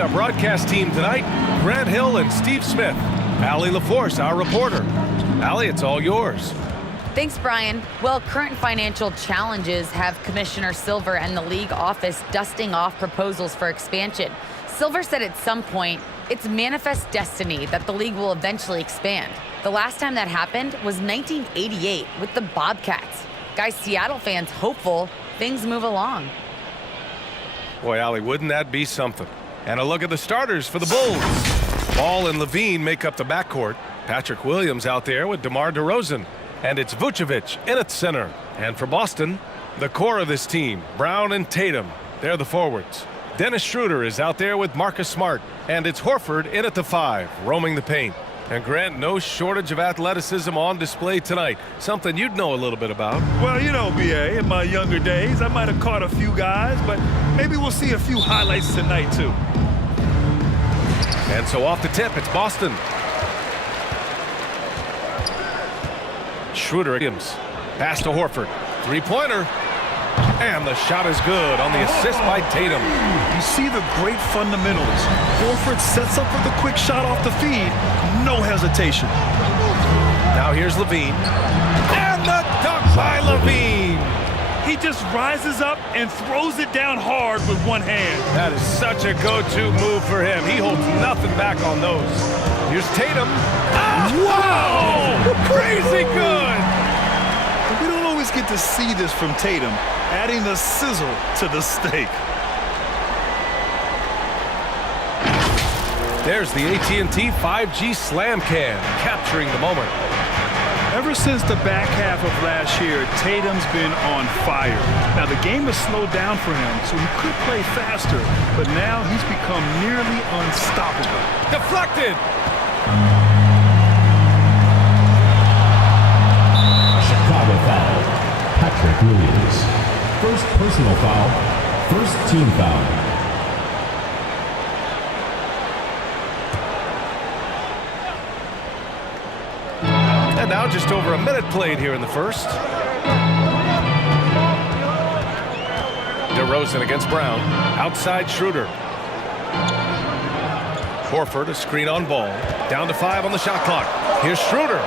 our broadcast team tonight, Grant Hill and Steve Smith. Allie LaForce, our reporter. Allie, it's all yours. Thanks, Brian. Well, current financial challenges have Commissioner Silver and the league office dusting off proposals for expansion. Silver said at some point, it's manifest destiny that the league will eventually expand. The last time that happened was 1988 with the Bobcats. Guys, Seattle fans hopeful things move along. Boy, Allie, wouldn't that be something? And a look at the starters for the Bulls. Ball and Levine make up the backcourt. Patrick Williams out there with DeMar DeRozan. And it's Vucevic in at center. And for Boston, the core of this team, Brown and Tatum, they're the forwards. Dennis Schroeder is out there with Marcus Smart. And it's Horford in at the 5, roaming the paint. And Grant, no shortage of athleticism on display tonight. Something you'd know a little bit about. Well, you know, B.A., in my younger days, I might have caught a few guys, but maybe we'll see a few highlights tonight, too. And so off the tip, it's Boston. Schroeder, Williams, pass to Horford. Three-pointer. And the shot is good on the assist by Tatum. You see the great fundamentals. Horford sets up with a quick shot off the feed. No hesitation. Now here's Levine. And the dunk by Levine. He just rises up and throws it down hard with one hand. That is such a go-to move for him. He holds nothing back on those. Here's Tatum. Wow! Crazy good! We don't always get to see this from Tatum, adding the sizzle to the steak. There's the AT&T 5G Slam Can, capturing the moment. Ever since the back half of last year, Tatum's been on fire. Now, the game has slowed down for him, so he could play faster, but now he's become nearly unstoppable. Deflected! Chicago foul. Patrick Williams. First personal foul. First team foul. And now just over a minute played here in the first. DeRozan against Brown. Outside Schroeder. Horford, a screen on Ball. Down to 5 on the shot clock. Here's Schroeder.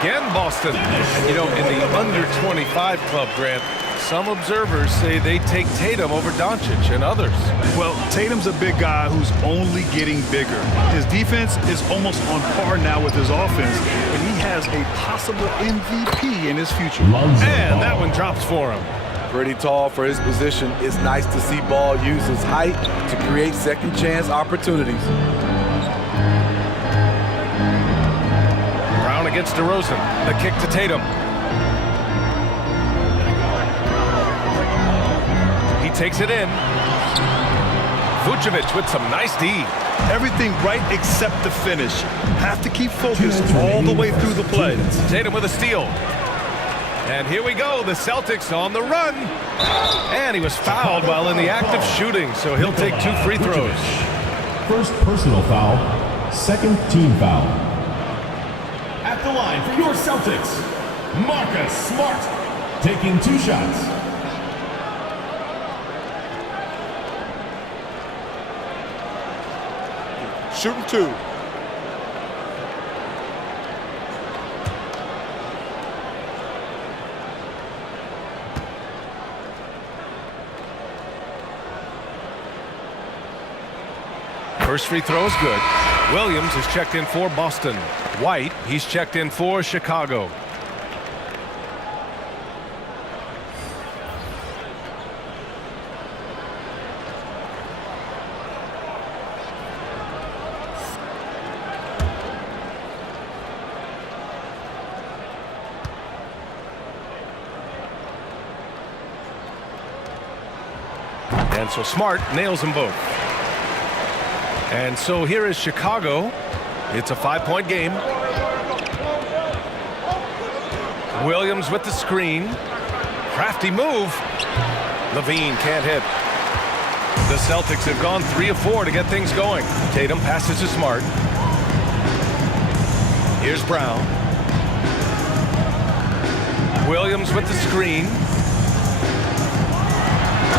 Again, Boston. And you know, in the under 25 club, Grant, some observers say they take Tatum over Doncic and others. Well, Tatum's a big guy who's only getting bigger. His defense is almost on par now with his offense, and he has a possible MVP in his future. And that one drops for him. Pretty tall for his position. It's nice to see Ball use his height to create second chance opportunities. Brown against DeRozan. The kick to Tatum. He takes it in. Vucevic with some nice D. Everything right except the finish. Have to keep focused all the way through the play. Tatum with a steal. And here we go, the Celtics on the run. And he was fouled while in the act of shooting, so he'll take 2 free throws. First personal foul. Second team foul. At the line for your Celtics, Marcus Smart, taking 2 shots. Shooting 2. First free throw is good. Williams is checked in for Boston. White, he's checked in for Chicago. And so Smart nails them both. And so here is Chicago. It's a 5-point game. Williams with the screen. Crafty move. Levine can't hit. The Celtics have gone 3 of 4 to get things going. Tatum passes to Smart. Here's Brown. Williams with the screen.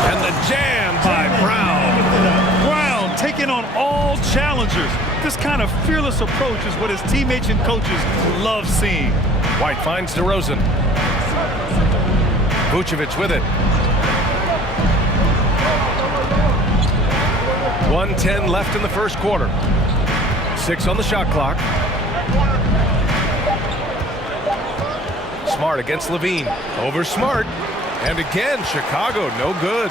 And the jam by Brown. Brown taking down all challengers. This kind of fearless approach is what his teammates and coaches love seeing. White finds DeRozan. Vucevic with it. 1:10 left in the first quarter. 6 on the shot clock. Smart against Levine. Over Smart. And again, Chicago, no good.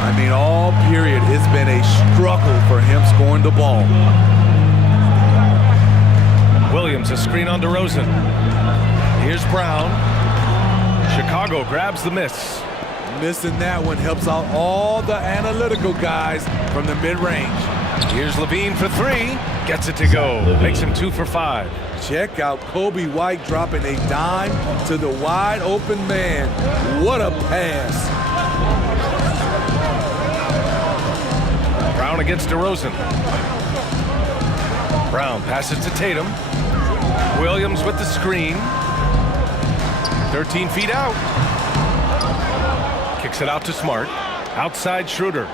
I mean, all period, it's been a struggle for him scoring the ball. Williams, a screen on DeRozan. Here's Brown. Chicago grabs the miss. Missing that one helps out all the analytical guys from the mid-range. Here's Levine for 3. Gets it to go. Makes him 2 for 5. Check out Kobe White dropping a dime to the wide open man. What a pass. Brown against DeRozan. Brown passes to Tatum. Williams with the screen. 13 feet out. Kicks it out to Smart. Outside Schroeder.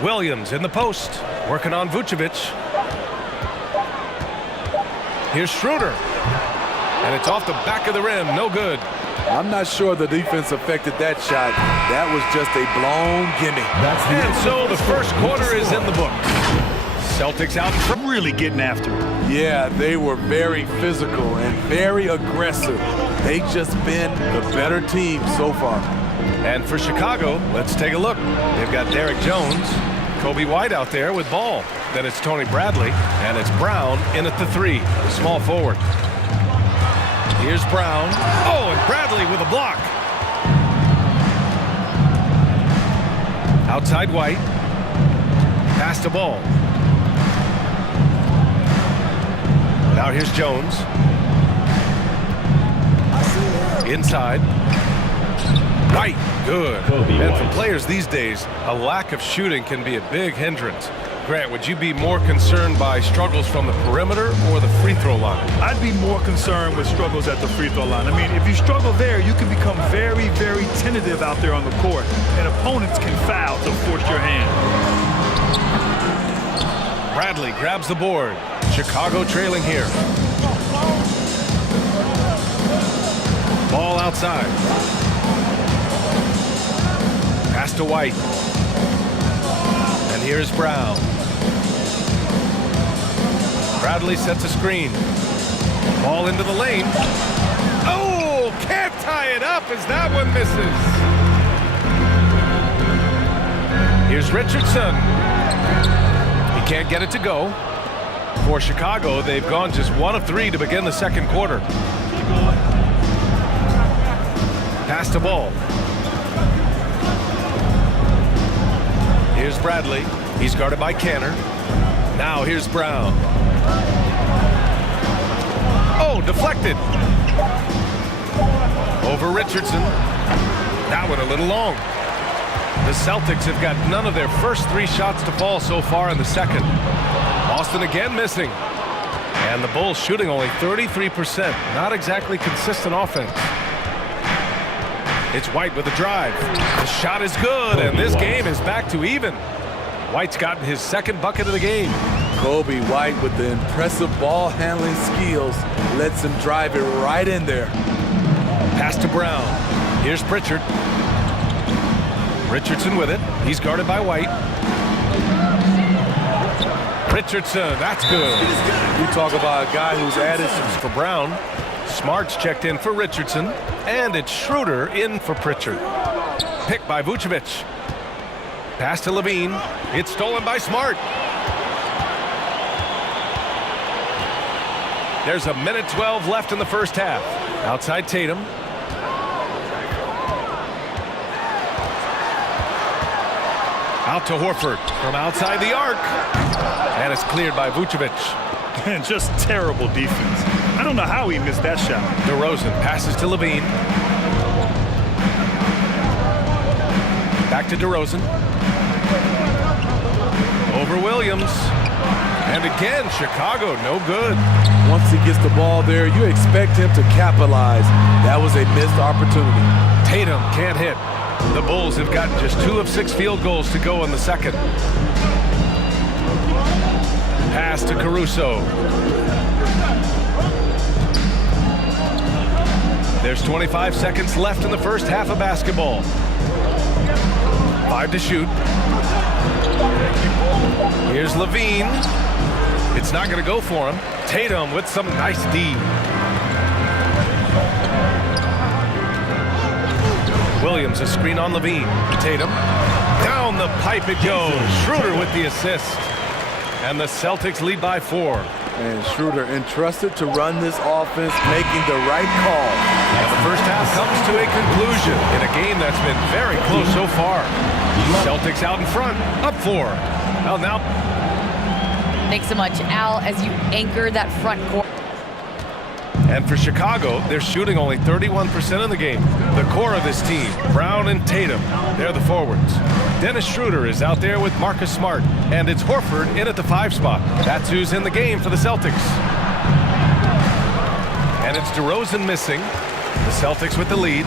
Williams in the post. Working on Vucevic. Here's Schroeder. And it's off the back of the rim. No good. I'm not sure the defense affected that shot. That was just a blown gimme. And so the first quarter is in the books. Celtics out in front. Really getting after it. Yeah, they were very physical and very aggressive. They've just been the better team so far. And for Chicago, let's take a look. They've got Derek Jones, Kobe White out there with ball. Then it's Tony Bradley, and it's Brown in at the 3, the small forward. Here's Brown. Oh, and Bradley with a block. Outside White. Pass the ball. Now here's Jones. Inside. White, good. And for players these days, a lack of shooting can be a big hindrance. Grant, would you be more concerned by struggles from the perimeter or the free throw line? I'd be more concerned with struggles at the free throw line. I mean, if you struggle there, you can become very, very tentative out there on the court, and opponents can foul to force your hand. Bradley grabs the board. Chicago trailing here. Ball outside. Pass to White. And here's Brown. Bradley sets a screen. Ball into the lane. Oh, can't tie it up as that one misses. Here's Richardson. He can't get it to go. For Chicago, they've gone just 1 of 3 to begin the second quarter. Pass the ball. Here's Bradley. He's guarded by Canner. Now here's Brown. Oh, deflected. Over Richardson. That one a little long. The Celtics have got none of their first 3 shots to fall so far in the second. Boston again missing. And the Bulls shooting only 33%. Not exactly consistent offense. It's White with a drive. The shot is good, and this game is back to even. White's gotten his second bucket of the game. Kobe White with the impressive ball handling skills lets him drive it right in there. Pass to Brown. Here's Pritchard. Richardson with it. He's guarded by White. Richardson, that's good. You talk about a guy who's added some. For Brown. Smart's checked in for Richardson. And it's Schroeder in for Pritchard. Picked by Vucevic. Pass to Levine. It's stolen by Smart. There's a minute 12 left in the first half. Outside Tatum. Out to Horford from outside the arc. And it's cleared by Vucevic. And just terrible defense. I don't know how he missed that shot. DeRozan passes to Levine. Back to DeRozan. Over Williams. And again, Chicago, no good. Once he gets the ball there, you expect him to capitalize. That was a missed opportunity. Tatum can't hit. The Bulls have gotten just 2 of 6 field goals to go in the second. Pass to Caruso. There's 25 seconds left in the first half of basketball. 5 to shoot. Here's Levine. It's not going to go for him. Tatum with some nice D. Williams, a screen on Levine. Tatum. Down the pipe it goes. Schroeder with the assist. And the Celtics lead by 4. And Schroeder entrusted to run this offense, making the right call. And the first half comes to a conclusion in a game that's been very close so far. Celtics out in front, up 4. Well, now. Thanks so much, Al, as you anchor that front court. And for Chicago, they're shooting only 31% in the game. The core of this team, Brown and Tatum, they're the forwards. Dennis Schroeder is out there with Marcus Smart, and it's Horford in at the 5 spot. That's who's in the game for the Celtics. And it's DeRozan missing. The Celtics with the lead.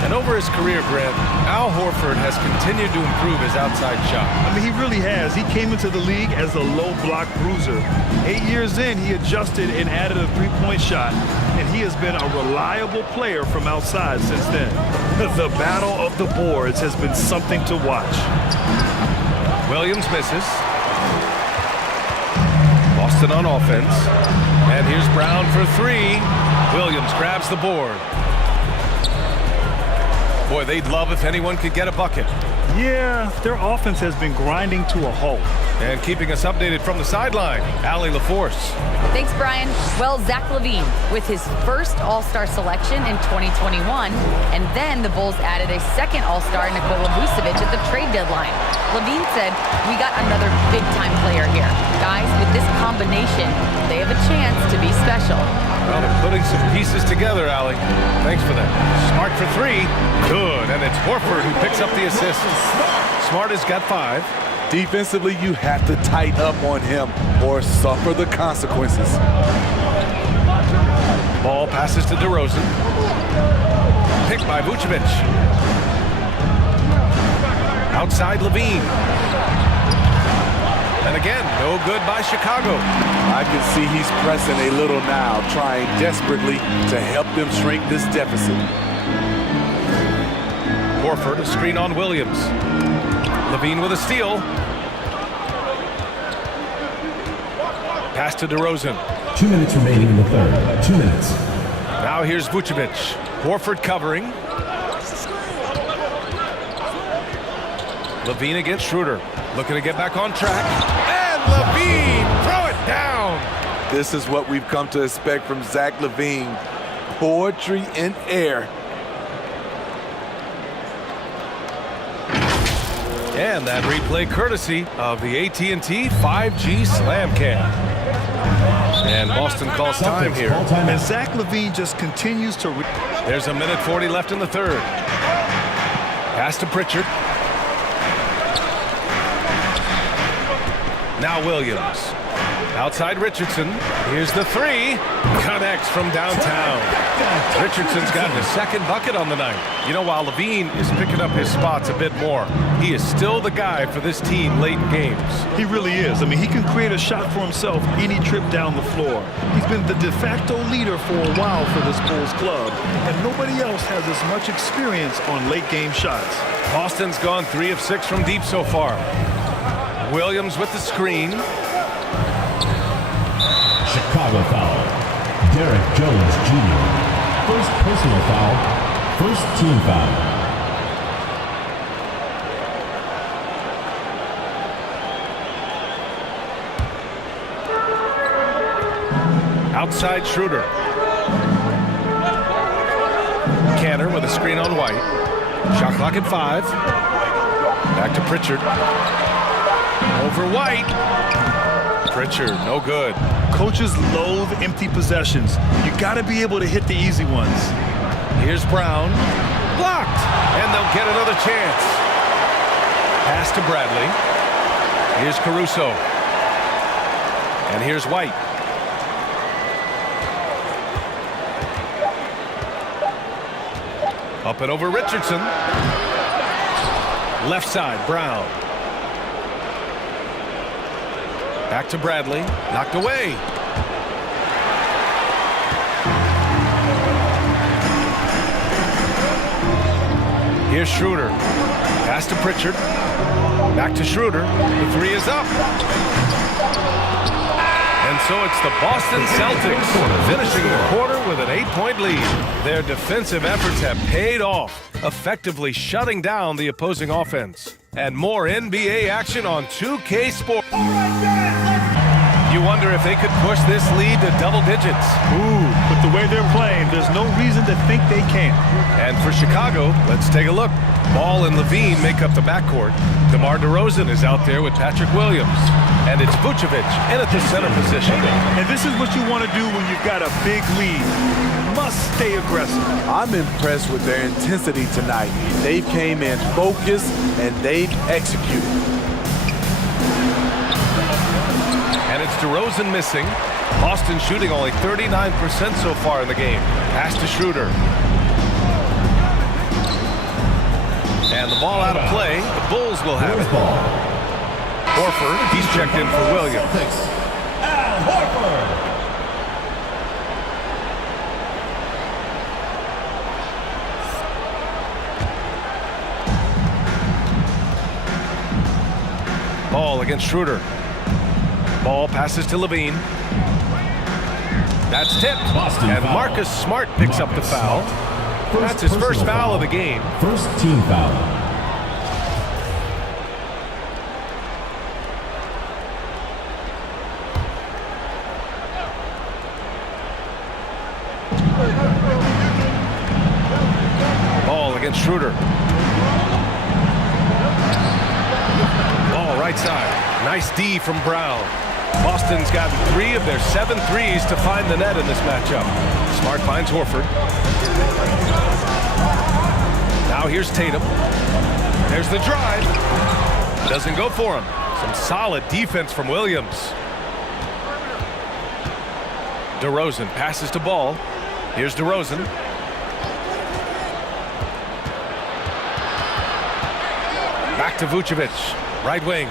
And over his career, Grant, Al Horford has continued to improve his outside shot. I mean, he really has. He came into the league as a low block bruiser. 8 years in, he adjusted and added a 3-point shot, and he has been a reliable player from outside since then. The battle of the boards has been something to watch. Williams misses. Boston on offense. And here's Brown for 3. Williams grabs the board. Boy, they'd love if anyone could get a bucket. Yeah, their offense has been grinding to a halt. And keeping us updated from the sideline, Allie LaForce. Thanks, Brian. Well, Zach LaVine with his first All-Star selection in 2021, and then the Bulls added a second All-Star, Nikola Vucevic, at the trade deadline. LaVine said, "We got another big-time player here. Guys, with this combination, they have a chance to be special." Well, they're putting some pieces together, Allie. Thanks for that. Smart for 3. Good. And it's Horford who picks up the assist. Smart has got 5. Defensively, you have to tighten up on him or suffer the consequences. Ball passes to DeRozan. Picked by Vucevic. Outside Levine. And again, no good by Chicago. I can see he's pressing a little now, trying desperately to help them shrink this deficit. Horford, a screen on Williams. Levine with a steal. Pass to DeRozan. 2 minutes remaining in the third. 2 minutes. Now here's Vucevic. Horford covering. Levine against Schroeder. Looking to get back on track. And Levine, throw it down. This is what we've come to expect from Zach LaVine. Poetry in air. And that replay courtesy of the AT&T 5G Slam Cam. And Boston calls time here. And Zach LaVine just continues to... There's 1:40 left in the third. Pass to Pritchard. Now Williams. Outside Richardson. Here's the 3. Connects from downtown. Richardson's gotten his second bucket on the night. You know, while Levine is picking up his spots a bit more, he is still the guy for this team late in games. He really is. I mean, he can create a shot for himself any trip down the floor. He's been the de facto leader for a while for this Bulls club, and nobody else has as much experience on late game shots. Boston's gone 3 of 6 from deep so far. Williams with the screen. Chicago foul. Derek Jones Jr. First personal foul. First team foul. Outside Schroeder. Cantor with a screen on White. Shot clock at 5. Back to Pritchard. Over White. Pritchard, no good. Coaches loathe empty possessions. You got to be able to hit the easy ones. Here's Brown. Blocked. And they'll get another chance. Pass to Bradley. Here's Caruso. And here's White. Up and over Richardson. Left side, Brown. Back to Bradley. Knocked away. Here's Schroeder. Pass to Pritchard. Back to Schroeder. The three is up. And so it's the Boston Celtics finishing the quarter with an 8-point lead. Their defensive efforts have paid off, effectively shutting down the opposing offense. And more NBA action on 2K Sports. You wonder if they could push this lead to double digits. Ooh, but the way they're playing, there's no reason to think they can't. And for Chicago, let's take a look. Ball and Levine make up the backcourt. DeMar DeRozan is out there with Patrick Williams. And it's Vucevic in at the center position. And this is what you want to do when you've got a big lead. You must stay aggressive. I'm impressed with their intensity tonight. They came in focused and they've executed. And it's DeRozan missing. Boston shooting only 39% so far in the game. Pass to Schroeder. And the ball out of play. The Bulls will have it. Horford, he's checked in for Williams. Al Horford. Ball against Schroeder. Ball passes to Levine. That's tipped. And Marcus Smart picks up the foul. That's his first foul of the game. First team foul. Ball against Schroeder. Ball right side. Nice D from Brown. Boston's gotten 3 of their 7 threes to find the net in this matchup. Smart finds Horford. Now here's Tatum. There's the drive. Doesn't go for him. Some solid defense from Williams. DeRozan passes to Ball. Here's DeRozan. Back to Vucevic. Right wing.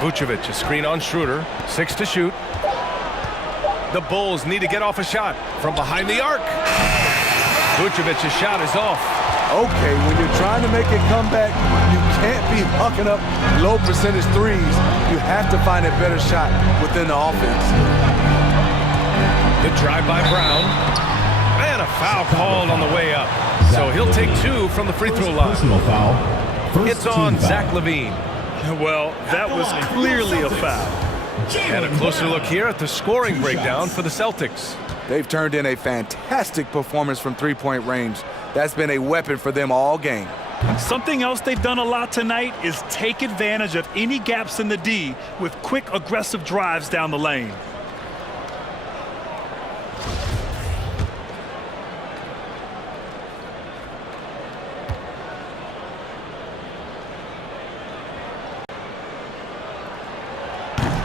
Vucevic, a screen on Schroeder. 6 to shoot. The Bulls need to get off a shot from behind the arc. Vucevic's shot is off. Okay, when you're trying to make a comeback, you can't be hucking up low percentage threes. You have to find a better shot within the offense. The drive by Brown. And a foul called on the way up. So he'll take 2 from the free throw line. Personal foul. First It's on team foul. Zach LaVine. Well, that was clearly a foul. And a closer look here at the scoring breakdown for the Celtics. They've turned in a fantastic performance from three-point range. That's been a weapon for them all game. Something else they've done a lot tonight is take advantage of any gaps in the D with quick, aggressive drives down the lane.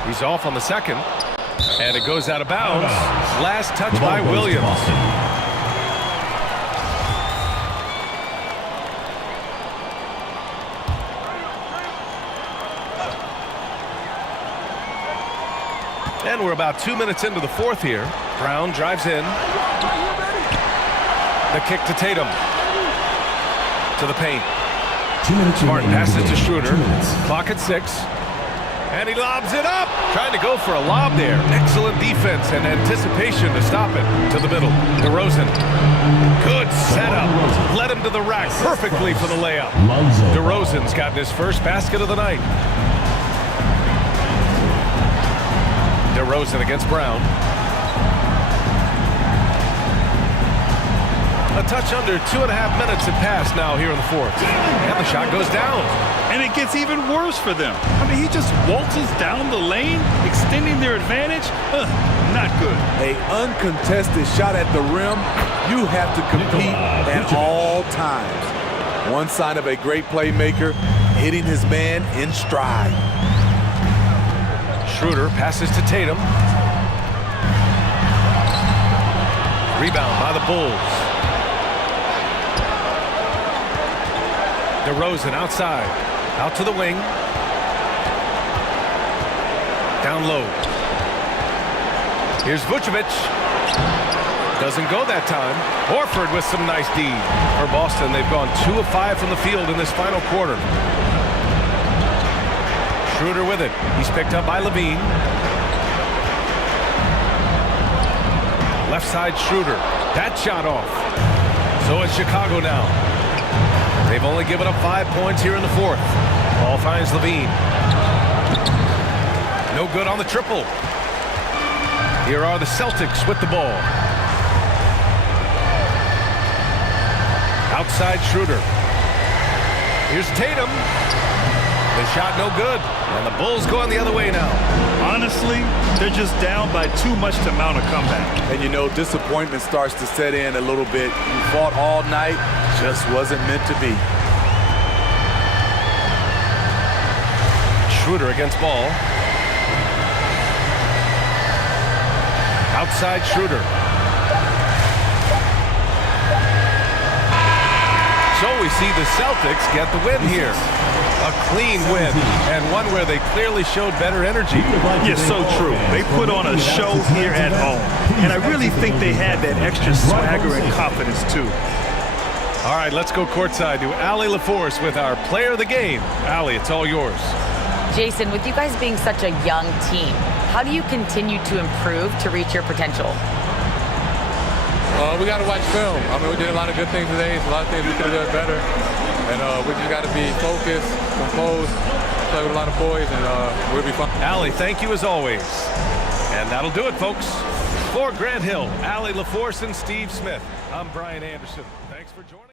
He's off on the second. And it goes out of bounds. Last touch by Williams. And we're about 2 minutes into the fourth here. Brown drives in. The kick to Tatum. To the paint. 2 minutes. Smart passes to Schroeder. 2 minutes. Clock at 6. And he lobs it up. Trying to go for a lob there. Excellent defense and anticipation to stop it. To the middle. DeRozan. Good setup. Led him to the rack perfectly for the layup. DeRozan's gotten his first basket of the night. DeRozan against Brown. A touch under 2.5 minutes had passed now here in the fourth. And the shot goes down. And it gets even worse for them. I mean, he just waltzes down the lane, extending their advantage. Not good. A uncontested shot at the rim, you have to compete at all times. One sign of a great playmaker, hitting his man in stride. Schroeder passes to Tatum. Rebound by the Bulls. DeRozan outside. Out to the wing. Down low. Here's Vucevic. Doesn't go that time. Horford with some nice D. For Boston, they've gone 2 of 5 from the field in this final quarter. Schroeder with it. He's picked up by Levine. Left side Schroeder. That shot off. So it's Chicago now. They've only given up 5 points here in the fourth. Ball finds Levine. No good on the triple. Here are the Celtics with the ball. Outside Schroeder. Here's Tatum. The shot no good. And the Bulls going the other way now. Honestly, they're just down by too much to mount a comeback. And you know, disappointment starts to set in a little bit. You fought all night, just wasn't meant to be. Schroeder against ball. Outside Schroeder. So we see the Celtics get the win here. A clean win, and one where they clearly showed better energy. Yes, so true. They put on a show here at home. And I really think they had that extra swagger and confidence, too. All right, let's go courtside to Allie LaForce with our player of the game. Allie, it's all yours. Jason, with you guys being such a young team, how do you continue to improve to reach your potential? We got to watch film. I mean, we did a lot of good things today. There's a lot of things we could have done better. And we just got to be focused, composed, play with a lot of boys, and we'll be fine. Allie, thank you as always. And that'll do it, folks. For Grant Hill, Allie LaForce, and Steve Smith, I'm Brian Anderson. Thanks for joining.